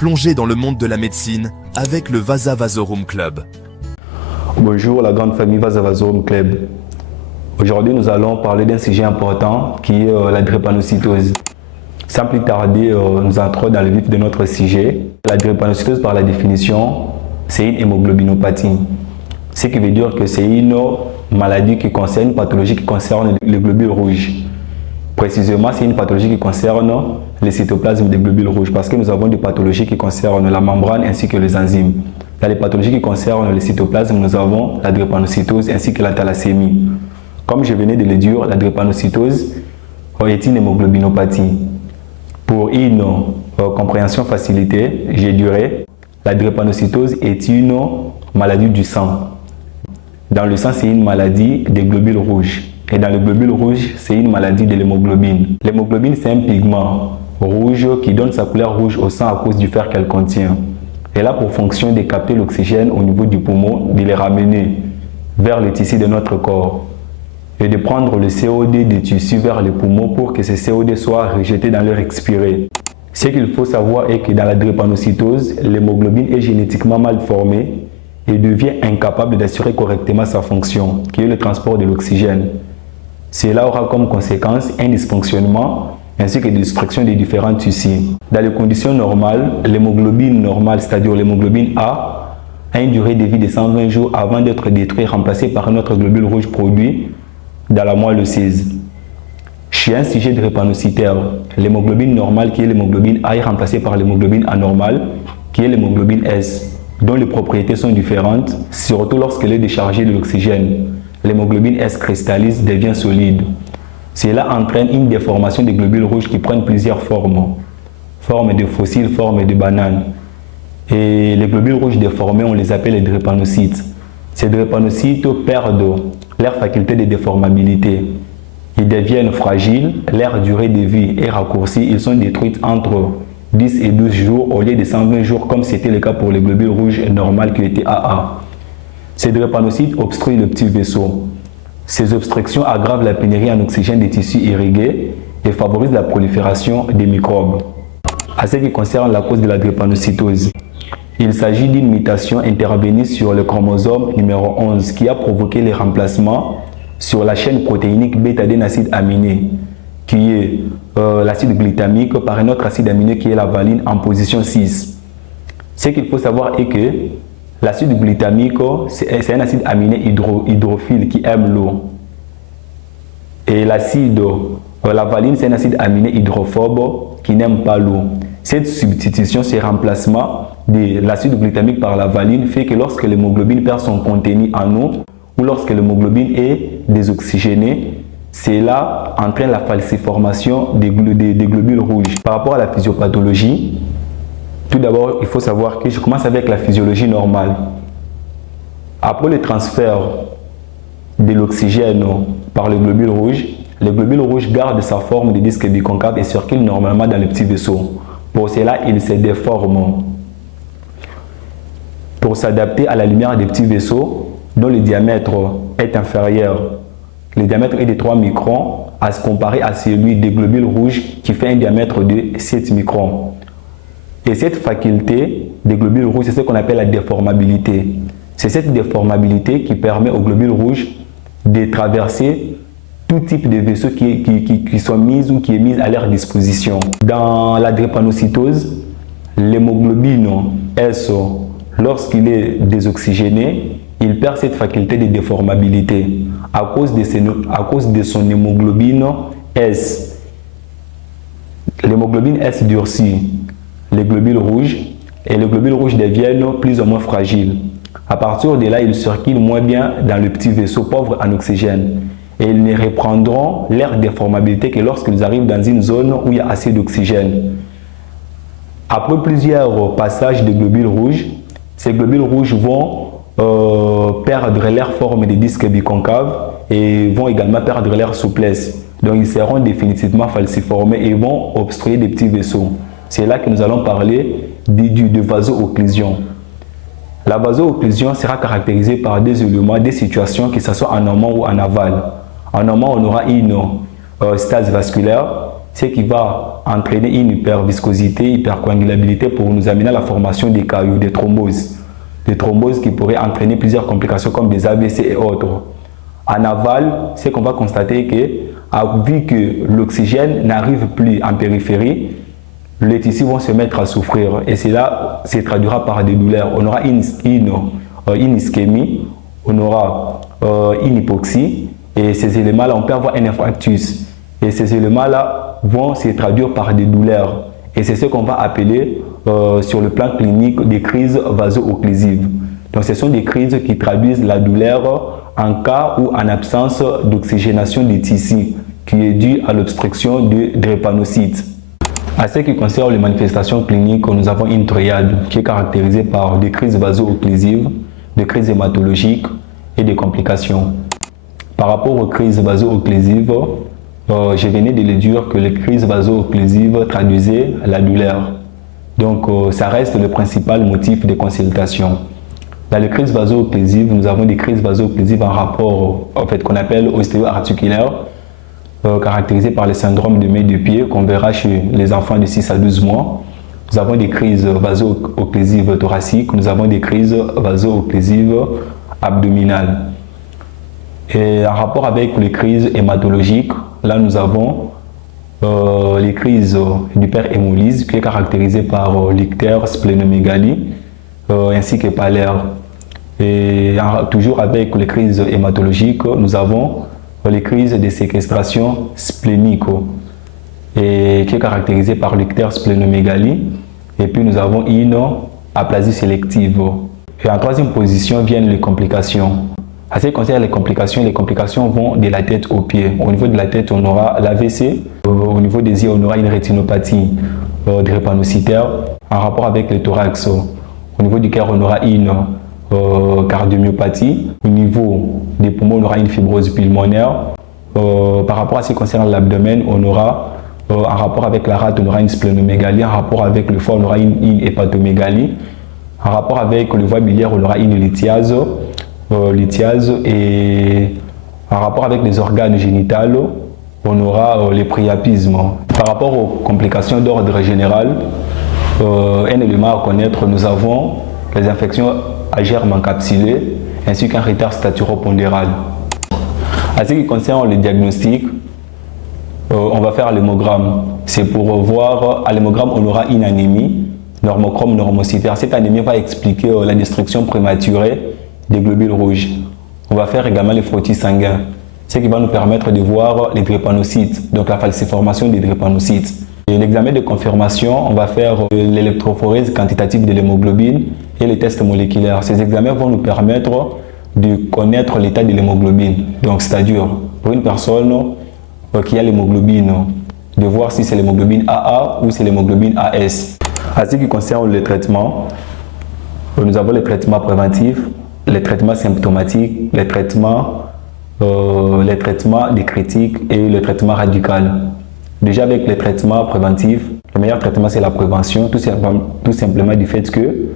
Plongez dans le monde de la médecine avec le Vasa Vasorum Club. Bonjour la grande famille Vasa Vasorum Club. Aujourd'hui nous allons parler d'un sujet important qui est la drépanocytose. Sans plus tarder, nous entrons dans le vif de notre sujet. La drépanocytose par la définition, c'est une hémoglobinopathie. Ce qui veut dire que c'est une maladie qui concerne, une pathologie qui concerne les globules rouges. Précisément, c'est une pathologie qui concerne les cytoplasmes des globules rouges parce que nous avons des pathologies qui concernent la membrane ainsi que les enzymes. Dans les pathologies qui concernent les cytoplasmes, nous avons la drépanocytose ainsi que la thalassémie. Comme je venais de le dire, la drépanocytose est une hémoglobinopathie. Pour une compréhension facilitée, je dirais la drépanocytose est une maladie du sang. Dans le sang, c'est une maladie des globules rouges. Et dans le globule rouge, c'est une maladie de l'hémoglobine. L'hémoglobine, c'est un pigment rouge qui donne sa couleur rouge au sang à cause du fer qu'elle contient. Elle a pour fonction de capter l'oxygène au niveau du poumon, de le ramener vers les tissus de notre corps et de prendre le CO2 des tissus vers les poumons pour que ce CO2 soit rejeté dans l'air expiré. Ce qu'il faut savoir est que dans la drépanocytose, l'hémoglobine est génétiquement mal formée et devient incapable d'assurer correctement sa fonction, qui est le transport de l'oxygène. Cela aura comme conséquence un dysfonctionnement ainsi que des destructions des différents tissus. Dans les conditions normales, l'hémoglobine normale, c'est-à-dire l'hémoglobine A une durée de vie de 120 jours avant d'être détruit et remplacé par un autre globule rouge produit dans la moelle osseuse. Chez un sujet drépanocytaire, l'hémoglobine normale qui est l'hémoglobine A est remplacée par l'hémoglobine anormale qui est l'hémoglobine S, dont les propriétés sont différentes, surtout lorsqu'elle est déchargée de l'oxygène. L'hémoglobine S cristallise, devient solide. Cela entraîne une déformation des globules rouges qui prennent plusieurs formes. Forme de fossiles, forme de banane. Et les globules rouges déformés, on les appelle les drépanocytes. Ces drépanocytes perdent leur faculté de déformabilité. Ils deviennent fragiles, leur durée de vie est raccourcie, ils sont détruits entre 10 et 12 jours au lieu de 120 jours comme c'était le cas pour les globules rouges normaux qui étaient AA. Ces drépanocytes obstruent le petit vaisseau. Ces obstructions aggravent la pénurie en oxygène des tissus irrigués et favorisent la prolifération des microbes. À ce qui concerne la cause de la drépanocytose, il s'agit d'une mutation intervenue sur le chromosome numéro 11 qui a provoqué les remplacements sur la chaîne protéinique bêta-adénacide aminé, qui est l'acide glutamique, par un autre acide aminé qui est la valine en position 6. Ce qu'il faut savoir est que l'acide glutamique, c'est un acide aminé hydrophile qui aime l'eau. Et la valine, c'est un acide aminé hydrophobe qui n'aime pas l'eau. Cette substitution, ce remplacement de l'acide glutamique par la valine fait que lorsque l'hémoglobine perd son contenu en eau ou lorsque l'hémoglobine est désoxygénée, cela entraîne la falciformation des globules rouges. Par rapport à la physiopathologie, tout d'abord, il faut savoir que je commence avec la physiologie normale. Après le transfert de l'oxygène par le globule rouge garde sa forme de disque biconcave et circule normalement dans le petit vaisseau. Pour cela, il se déforme pour s'adapter à la lumière des petits vaisseaux dont le diamètre est inférieur. Le diamètre est de 3 microns à se comparer à celui des globules rouges qui fait un diamètre de 7 microns. Et cette faculté des globules rouges, c'est ce qu'on appelle la déformabilité. C'est cette déformabilité qui permet aux globules rouges de traverser tout type de vaisseaux qui sont mis ou qui est mis à leur disposition. Dans la drépanocytose, l'hémoglobine S, lorsqu'il est désoxygéné, il perd cette faculté de déformabilité à cause de son hémoglobine S. L'hémoglobine S durcit les globules rouges et les globules rouges deviennent plus ou moins fragiles. À partir de là, ils circulent moins bien dans le petit vaisseau pauvre en oxygène et ils ne reprendront leur déformabilité que lorsqu'ils arrivent dans une zone où il y a assez d'oxygène. Après plusieurs passages de globules rouges, ces globules rouges vont perdre leur forme de disque biconcave et vont également perdre leur souplesse. Donc ils seront définitivement falciformés et vont obstruer des petits vaisseaux. C'est là que nous allons parler de vaso-occlusion. La vaso-occlusion sera caractérisée par des éléments, des situations, que ce soit en amont ou en aval. En amont, on aura une stase vasculaire, ce qui va entraîner une hyperviscosité, hypercoagulabilité pour nous amener à la formation des caillots, des thromboses. Des thromboses qui pourraient entraîner plusieurs complications comme des AVC et autres. En aval, c'est qu'on va constater que, vu que l'oxygène n'arrive plus en périphérie, les tissus vont se mettre à souffrir et cela se traduira par des douleurs. On aura une ischémie, on aura une hypoxie et ces éléments-là, on peut avoir un infarctus. Et ces éléments-là vont se traduire par des douleurs. Et c'est ce qu'on va appeler sur le plan clinique des crises vaso-occlusives. Donc ce sont des crises qui traduisent la douleur en cas ou en absence d'oxygénation des tissus qui est due à l'obstruction du drépanocyte. À ce qui concerne les manifestations cliniques, nous avons une triade qui est caractérisée par des crises vaso-occlusives, des crises hématologiques et des complications. Par rapport aux crises vaso-occlusives, je venais de le dire que les crises vaso-occlusives traduisaient la douleur. Donc ça reste le principal motif de consultation. Dans les crises vaso-occlusives, nous avons des crises vaso-occlusives en rapport qu'on appelle ostéo-articulaire, caractérisées par le syndrome de main de pied qu'on verra chez les enfants de 6 à 12 mois. Nous avons des crises vaso-occlusives thoraciques, nous avons des crises vaso-occlusives abdominales. Et en rapport avec les crises hématologiques, là nous avons les crises d'hyperhémolyse qui est caractérisée par l'ictère, splénomégalie ainsi que palaire. Et toujours avec les crises hématologiques, nous avons les crises de séquestration splénique et qui est caractérisée par l'ictère, splénomégalie. Et puis nous avons une aplasie sélective. Et en troisième position viennent les complications. En ce qui concerne les complications vont de la tête aux pieds. Au niveau de la tête, on aura l'AVC. Au niveau des yeux, on aura une rétinopathie drépanocytaire. En rapport avec le thorax, au niveau du cœur, on aura une cardiomyopathie. Au niveau des poumons, on aura une fibrose pulmonaire. Par rapport à ce qui concerne l'abdomen, on aura, en rapport avec la rate, on aura une splénomégalie. En rapport avec le foie, on aura une hépatomégalie. En rapport avec le voie biliaire, on aura une lithiase. Et en rapport avec les organes génitaux, on aura les priapismes. Par rapport aux complications d'ordre général, un élément à connaître, nous avons les infections à germes encapsulés ainsi qu'un retard staturopondéral. En ce qui concerne le diagnostic, on va faire l'hémogramme. C'est pour voir, à l'hémogramme, on aura une anémie, normochrome normocytaire. Cette anémie va expliquer la destruction prématurée des globules rouges. On va faire également les frottis sanguins, ce qui va nous permettre de voir les drépanocytes, donc la falciformation des drépanocytes. Et l'examen de confirmation, on va faire l'électrophorèse quantitative de l'hémoglobine et les tests moléculaires. Ces examens vont nous permettre de connaître l'état de l'hémoglobine. Donc, c'est-à-dire, pour une personne qui a l'hémoglobine, de voir si c'est l'hémoglobine AA ou c'est l'hémoglobine AS. En ce qui concerne le traitement, nous avons les traitements préventifs, les traitements symptomatiques, les traitements des critiques et le traitement radical. Déjà avec les traitements préventifs, le meilleur traitement c'est la prévention, tout simplement du fait que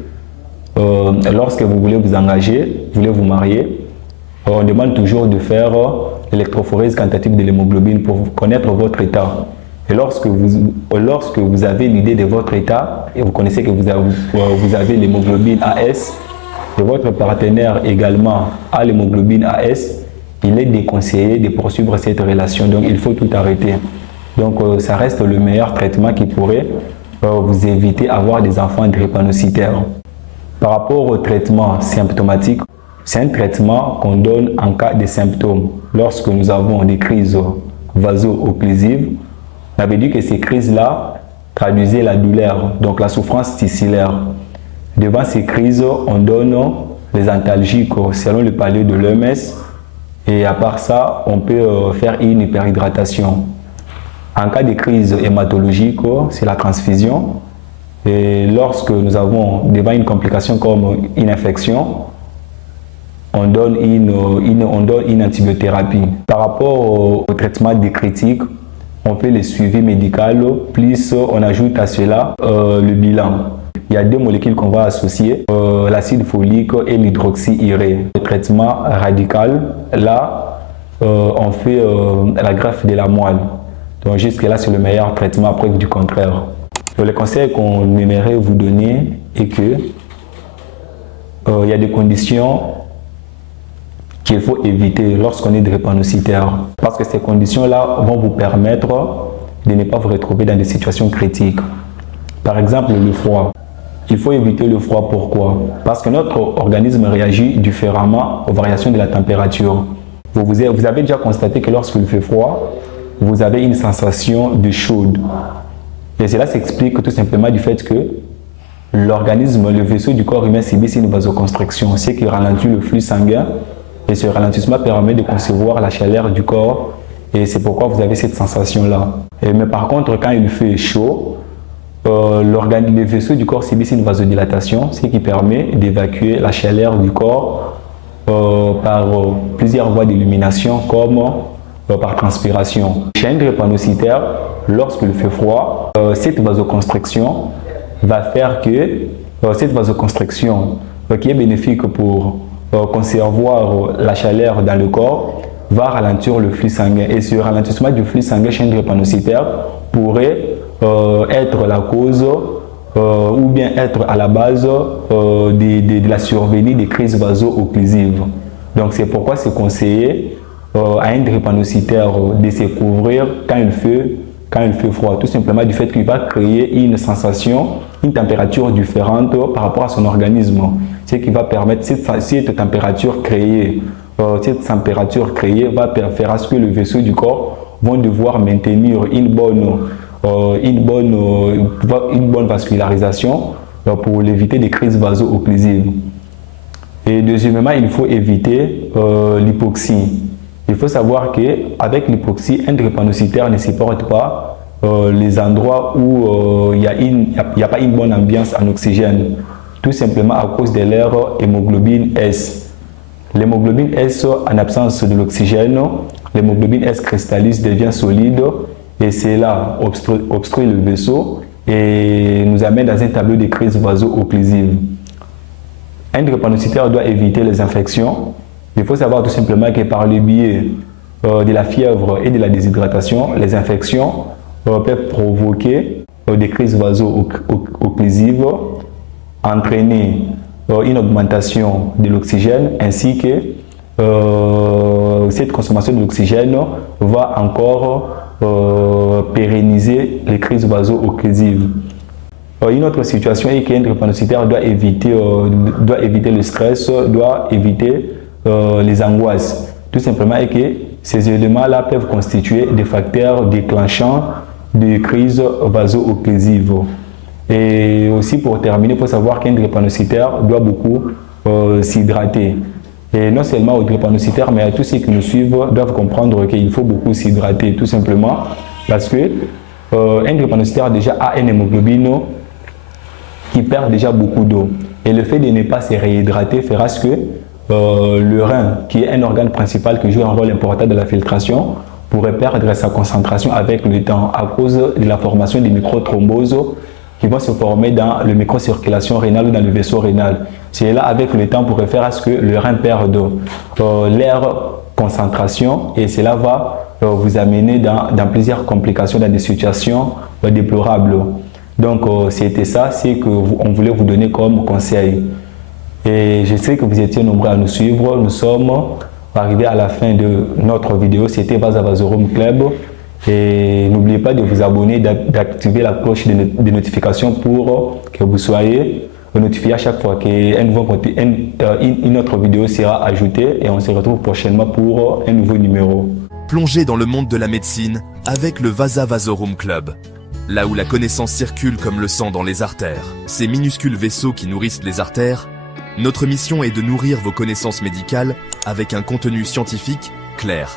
lorsque vous voulez vous engager, vous voulez vous marier, on demande toujours de faire l'électrophorèse quantitative de l'hémoglobine pour connaître votre état. Et lorsque vous avez l'idée de votre état et vous connaissez que vous avez l'hémoglobine AS et votre partenaire également a l'hémoglobine AS, il est déconseillé de poursuivre cette relation. Donc il faut tout arrêter. Donc ça reste le meilleur traitement qui pourrait vous éviter d'avoir des enfants drépanocytaires. Par rapport au traitement symptomatique, c'est un traitement qu'on donne en cas de symptômes. Lorsque nous avons des crises vaso-occlusives, on avait dit que ces crises-là traduisaient la douleur, donc la souffrance tissulaire. Devant ces crises, on donne les antalgiques selon le palier de l'OMS et à part ça, on peut faire une hyperhydratation. En cas de crise hématologique, c'est la transfusion. Et lorsque nous avons devant une complication comme une infection, on donne une antibiothérapie. Par rapport au traitement des critiques, on fait le suivi médical, plus on ajoute à cela le bilan. Il y a deux molécules qu'on va associer, l'acide folique et l'hydroxyurée. Le traitement radical, là, on fait la greffe de la moelle. Donc jusque-là, c'est le meilleur traitement à preuve du contraire. Donc, le conseil qu'on aimerait vous donner est que il y a des conditions qu'il faut éviter lorsqu'on est drépanocytaire. Parce que ces conditions-là vont vous permettre de ne pas vous retrouver dans des situations critiques. Par exemple, le froid. Il faut éviter le froid. Pourquoi? Parce que notre organisme réagit différemment aux variations de la température. Vous avez déjà constaté que lorsqu'il fait froid, vous avez une sensation de chaude. Et cela s'explique tout simplement du fait que l'organisme, le vaisseau du corps humain subit une vasoconstriction, ce qui ralentit le flux sanguin. Et ce ralentissement permet de concevoir la chaleur du corps. Et c'est pourquoi vous avez cette sensation-là. Mais par contre, quand il fait chaud, les vaisseaux du corps subissent une vasodilatation, ce qui permet d'évacuer la chaleur du corps par plusieurs voies d'élimination, comme par transpiration. Chez un drépanocytaire, lorsqu'il fait froid, cette vasoconstriction va faire que cette vasoconstriction, qui est bénéfique pour concevoir la chaleur dans le corps, va ralentir le flux sanguin. Et ce ralentissement du flux sanguin chez un drépanocytaire pourrait être la cause ou bien être à la base de la survenue des crises vaso-occlusives. Donc c'est pourquoi c'est conseillé à un drépanocytaire de se couvrir quand il fait froid, tout simplement du fait qu'il va créer une sensation, une température différente par rapport à son organisme, ce qui va permettre cette température créée va faire à ce que le vaisseau du corps vont devoir maintenir une bonne vascularisation pour éviter des crises vaso-occlusives. Et deuxièmement, il faut éviter l'hypoxie. Il faut savoir qu'avec l'hypoxie, un drépanocytaire ne supporte pas les endroits où il n'y a pas une bonne ambiance en oxygène, tout simplement à cause de leur hémoglobine S. L'hémoglobine S, en absence de l'oxygène, l'hémoglobine S cristallise, devient solide et cela obstrue le vaisseau et nous amène dans un tableau de crise vaso-occlusive. Un drépanocytaire doit éviter les infections. Il faut savoir tout simplement que par le biais de la fièvre et de la déshydratation, les infections peuvent provoquer des crises vaso-occlusives, entraîner une augmentation de l'oxygène ainsi que cette consommation de l'oxygène va encore pérenniser les crises vaso-occlusives. Une autre situation est qu'un drépanocytaire doit éviter le stress, doit éviter les angoisses. Tout simplement est que ces éléments-là peuvent constituer des facteurs déclenchants de crises vaso-occlusives. Et aussi pour terminer, il faut savoir qu'un drépanocytaire doit beaucoup s'hydrater. Et non seulement aux drépanocytaires, mais à tous ceux qui nous suivent doivent comprendre qu'il faut beaucoup s'hydrater, tout simplement parce que un drépanocytaire déjà a une hémoglobine qui perd déjà beaucoup d'eau. Et le fait de ne pas se réhydrater fera ce que le rein, qui est un organe principal qui joue un rôle important dans la filtration, pourrait perdre sa concentration avec le temps à cause de la formation des microthromboses qui vont se former dans le microcirculation rénale ou dans le vaisseau rénal. C'est là, avec le temps, pourrait faire à ce que le rein perde leur concentration et cela va vous amener dans plusieurs complications, dans des situations déplorables. Donc, c'était ça, c'est qu'on voulait vous donner comme conseil. Et je sais que vous étiez nombreux à nous suivre. Nous sommes arrivés à la fin de notre vidéo. C'était Vaza Vazorum Club. Et n'oubliez pas de vous abonner, d'activer la cloche de notification pour que vous soyez notifié à chaque fois qu'une autre vidéo sera ajoutée. Et on se retrouve prochainement pour un nouveau numéro. Plongez dans le monde de la médecine avec le Vaza Vazorum Club. Là où la connaissance circule comme le sang dans les artères, ces minuscules vaisseaux qui nourrissent les artères, notre mission est de nourrir vos connaissances médicales avec un contenu scientifique, clair,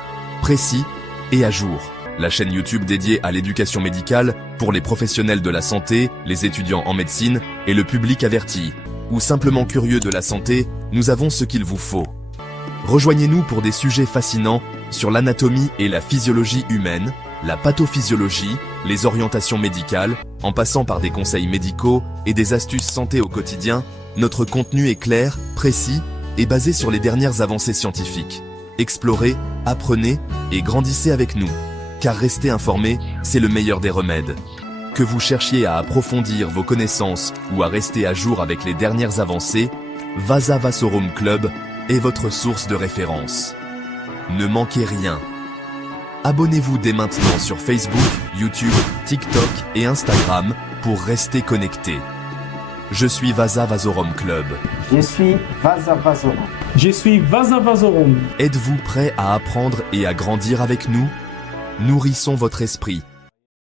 précis et à jour. La chaîne YouTube dédiée à l'éducation médicale pour les professionnels de la santé, les étudiants en médecine et le public averti, ou simplement curieux de la santé, nous avons ce qu'il vous faut. Rejoignez-nous pour des sujets fascinants sur l'anatomie et la physiologie humaine, la pathophysiologie, les orientations médicales, en passant par des conseils médicaux et des astuces santé au quotidien. Notre contenu est clair, précis et basé sur les dernières avancées scientifiques. Explorez, apprenez et grandissez avec nous. car rester informé, c'est le meilleur des remèdes. Que vous cherchiez à approfondir vos connaissances ou à rester à jour avec les dernières avancées, Vaza Vasorum Club est votre source de référence. Ne manquez rien. Abonnez-vous dès maintenant sur Facebook, YouTube, TikTok et Instagram pour rester connecté. Je suis Vaza Vasorum Club. Je suis Vaza Vasorum. Je suis Vaza Vasorum. Êtes-vous prêt à apprendre et à grandir avec nous? Nourrissons votre esprit